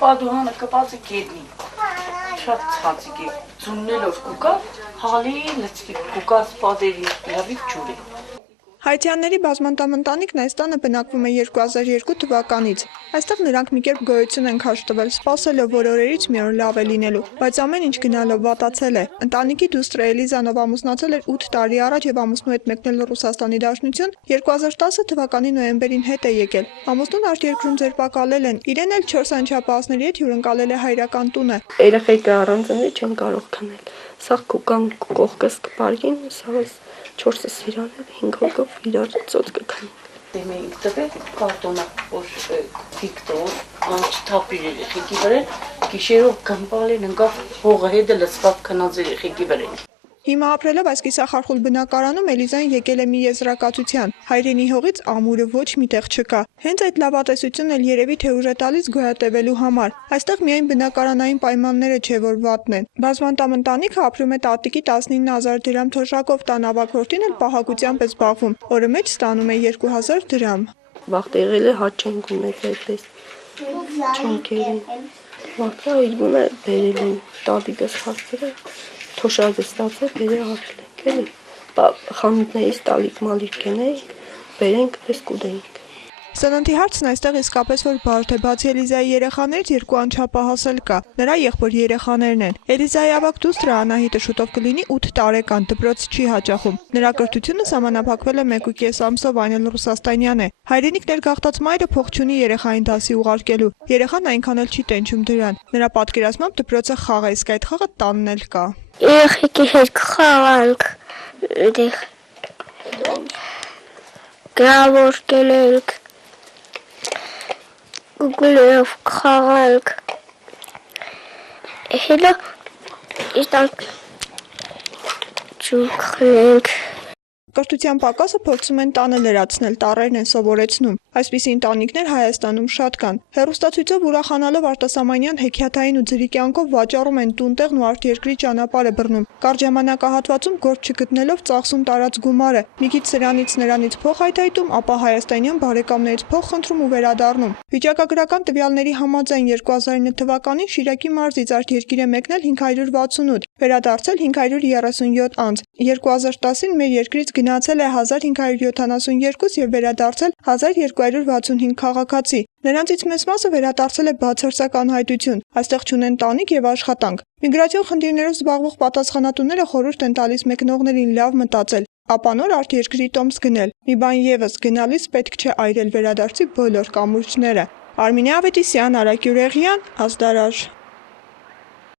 Պատուհանը կպած է գետնի, շատ ցածիկ է, ձուննելով կուկա, հալի լծվի կուկաս պատերի լավիկ ջուր է։ Հայթյանների բազմանդամ-ընտանիքն այս տանը բնակվում է 2002 թվականից։ Այստեղ նրանք մի կերպ գոյություն են քաշ տվել, սպասելով, որ օրերից մի օր լավ է լինելու, բայց ամեն ինչ գնալով վատացել է։ Ընտանիքի դուստրը Էլիզանով ամուսնացել էր 8 տարի առաջ եւ ամուսնու հետ մեկնել Ռուսաստանի Դաշնություն 2010 թվականի նոյեմբերին հետ է եկել։ Ամուսնուն արտերկրում ձերբակալել են, իրեն էլ 4 անչափահասների հետ հյուրընկալել է հայրական տունը։ Երեխեքը առանձնի չեն կարող քնել։ Սա կուկան կողքս կպարգին, սա 4-ս իրանել, 5 հոգով իրար ծոտ կքնենք։ Դեմ էինք տվել կարտոնա, որ Վիկտոր, անչ թապիր երեխեքի վրա, գիշերով գմբալ են ընկավ հողը հետը լծված քնած երեխեքի վրա։ Հիմա ապրելով այս կիսախարխուլ բնակարանում Էլիզան եկել է մի եզրակացության. հայրենի հողից ամուրը ոչ միտեղ չկա։ Հենց այդ լավատեսությունն էլ երևի թե ուժ է տալիս գոյատևելու համար։ Այստեղ միայն բնակարանային պայմանները չէ, որ վատն են։ Բազմանդամ ընտանիքը ապրում է տատիկի 19,000 դրամ թոշակով, տան ավագորդին էլ պահակությամբ է զբաղվում, օրը մեջ ստանում է 2000 դրամ։ Վաղ եղել է հաճ ենք ունել այդպես չունքերին։ Վաղը իրգուն է բերել են տատիկս հասցրել, թոշակը ստացել, բերել հաճել ենք էլի։ Խանութներից տալիք մալիք կենեինք, բերենք պես կուդեինք։ Սննդի հարցն այստեղ իսկապես որ բարդ է, բացի Էլիզայի երեխաներից 2 անչափահաս էլ կա, նրա եղբոր երեխաներն են։ Էլիզայի ավագ դուստրը Անահիտը շուտով կլինի 8 տարեկան, դպրոց չի հաճախում։ Նրա կրթությունը սահմանափակվել է 1.5 ամսով, այն էլ ռուսաստանյան է։ Հայրենիքն էլ գաղթած մայրը փող չունի երեխային դասի ուղարկելու։ Երեխան այնքան էլ չի տենչում դրան։ Նրա պատկերացմամբ դպրոցը խաղ է, իսկ այդ խաղը տանն էլ կա։ Երեխեքի հետ խաղանք, գրավոր կենենք, Գուգլով խաղանք, հետո իստանք ջուր խմենք։ Կրթության պակասը փորձում են տանը լրացնել, տառերն են սովորեցնում։ Այսպիսի ընտանիքներ Հայաստանում շատ կան։ Հեռուստացույցով ուրախանալով արտասահմանյան հեքիաթային ու ձրի կյանքով վաճառում են տուն-տեղն ու արտերկրի ճանապարհ է բռնում։ Կարճ ժամանակահատվածում գործ չգտնելով ծախսում տարած գումարը, մի քիչ սրանից նրանից փող հայթայթում, ապա հայաստանյան բարեկամներից փող խնդրում ու վերադառնում։ Վիճակագրական տվյալների համաձայն 2009 թվականին Շիրակի մարզից արտերկիր է մեկնել 568, վերադարձել 537 անձ։ 2010-ին մեր երկրից գնացել է 1572 եւ վերադարձել 1265 քաղաքացի։ Նրանցից մեծ մասը վերադարձել է բացարձակ անհայտություն, այստեղ չունեն տանիք եւ աշխատանք։ Միգրացիոն խնդիրներով զբաղվող պատասխանատուները խորհուրդ են տալիս մեկնողներին լավ մտածել, ապա նոր արտերկրի տոմս գնել։ Մի բան եւս, գնալիս պետք չէ այրել վերադարձի բոլոր կամուրջները։ Արմինե Ավետիսյան, Արագ Յուրեղյան, Ազդարար։